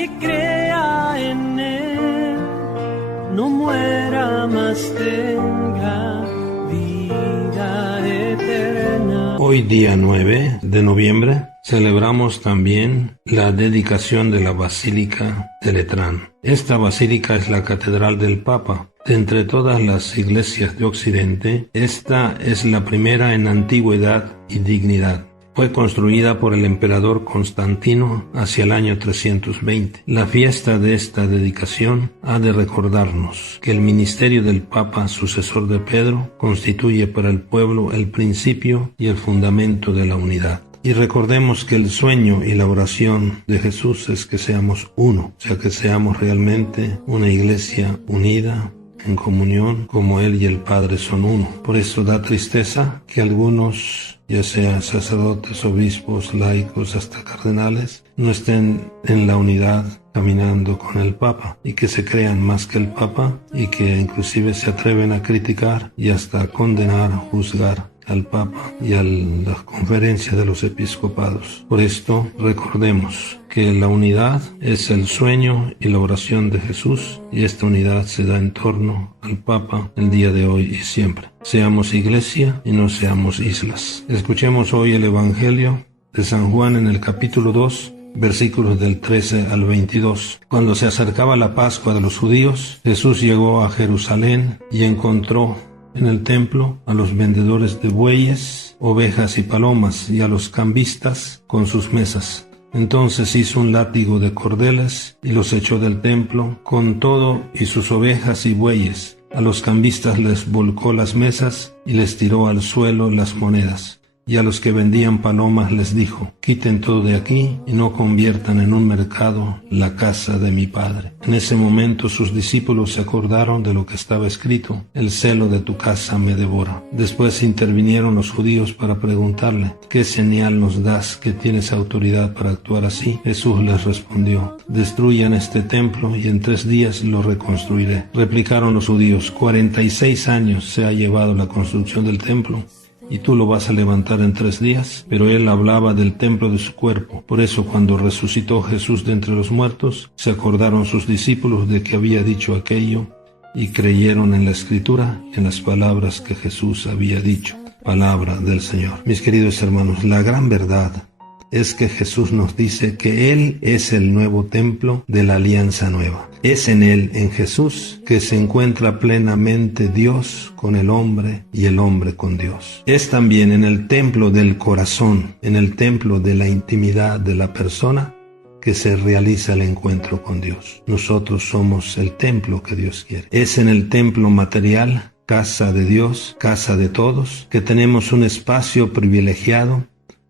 que crea en Él no muera, mas tenga vida eterna. Hoy, día 9 de noviembre, celebramos también la dedicación de la Basílica de Letrán. Esta basílica es la catedral del Papa. De entre todas las iglesias de Occidente, esta es la primera en antigüedad y dignidad. Fue construida por el emperador Constantino hacia el año 320. La fiesta de esta dedicación ha de recordarnos que el ministerio del Papa, sucesor de Pedro, constituye para el pueblo el principio y el fundamento de la unidad. Y recordemos que el sueño y la oración de Jesús es que seamos uno, o sea, que seamos realmente una iglesia unida, en comunión, como Él y el Padre son uno. Por eso da tristeza que algunos, ya sean sacerdotes, obispos, laicos, hasta cardenales, no estén en la unidad caminando con el Papa y que se crean más que el Papa y que inclusive se atreven a criticar y hasta a condenar, juzgar al Papa y a las conferencias de los episcopados. Por esto, recordemos que la unidad es el sueño y la oración de Jesús, y esta unidad se da en torno al Papa el día de hoy y siempre. Seamos iglesia y no seamos islas. Escuchemos hoy el Evangelio de San Juan en el capítulo 2, versículos del 13 al 22. Cuando se acercaba la Pascua de los judíos, Jesús llegó a Jerusalén y encontró en el templo a los vendedores de bueyes, ovejas y palomas, y a los cambistas con sus mesas. Entonces hizo un látigo de cordeles y los echó del templo, con todo y sus ovejas y bueyes. A los cambistas les volcó las mesas y les tiró al suelo las monedas. Y a los que vendían palomas les dijo: quiten todo de aquí y no conviertan en un mercado la casa de mi Padre. En ese momento sus discípulos se acordaron de lo que estaba escrito: el celo de tu casa me devora. Después intervinieron los judíos para preguntarle: ¿qué señal nos das que tienes autoridad para actuar así? Jesús les respondió: destruyan este templo y en 3 días lo reconstruiré. Replicaron los judíos: 46 años se ha llevado la construcción del templo, ¿y tú lo vas a levantar en 3 días? Pero él hablaba del templo de su cuerpo. Por eso, cuando resucitó Jesús de entre los muertos, se acordaron sus discípulos de que había dicho aquello y creyeron en la Escritura y en las palabras que Jesús había dicho. Palabra del Señor. Mis queridos hermanos, la gran verdad es que Jesús nos dice que Él es el nuevo templo de la alianza nueva. Es en Él, en Jesús, que se encuentra plenamente Dios con el hombre y el hombre con Dios. Es también en el templo del corazón, en el templo de la intimidad de la persona, que se realiza el encuentro con Dios. Nosotros somos el templo que Dios quiere. Es en el templo material, casa de Dios, casa de todos, que tenemos un espacio privilegiado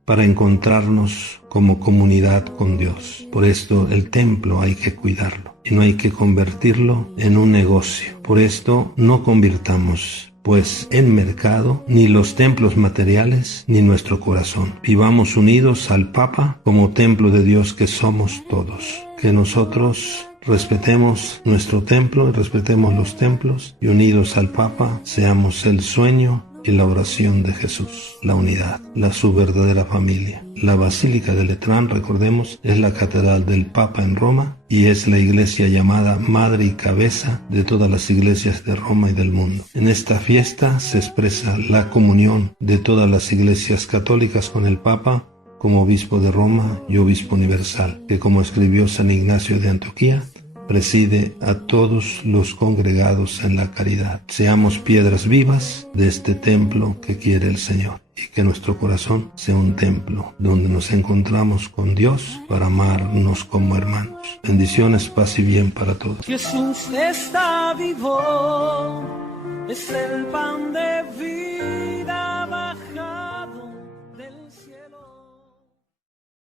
para encontrarnos como comunidad con Dios. Por esto el templo hay que cuidarlo y no hay que convertirlo en un negocio. Por esto no convirtamos pues en mercado ni los templos materiales ni nuestro corazón. Vivamos unidos al Papa como templo de Dios que somos todos. Que nosotros respetemos nuestro templo y respetemos los templos, y unidos al Papa seamos el sueño y la oración de Jesús, la unidad, su verdadera familia. La Basílica de Letrán, recordemos, es la catedral del Papa en Roma y es la iglesia llamada madre y cabeza de todas las iglesias de Roma y del mundo. En esta fiesta se expresa la comunión de todas las iglesias católicas con el Papa como obispo de Roma y obispo universal, que, como escribió San Ignacio de Antioquía, preside a todos los congregados en la caridad. Seamos piedras vivas de este templo que quiere el Señor, y que nuestro corazón sea un templo donde nos encontramos con Dios para amarnos como hermanos. Bendiciones, paz y bien para todos. Jesús está vivo, es el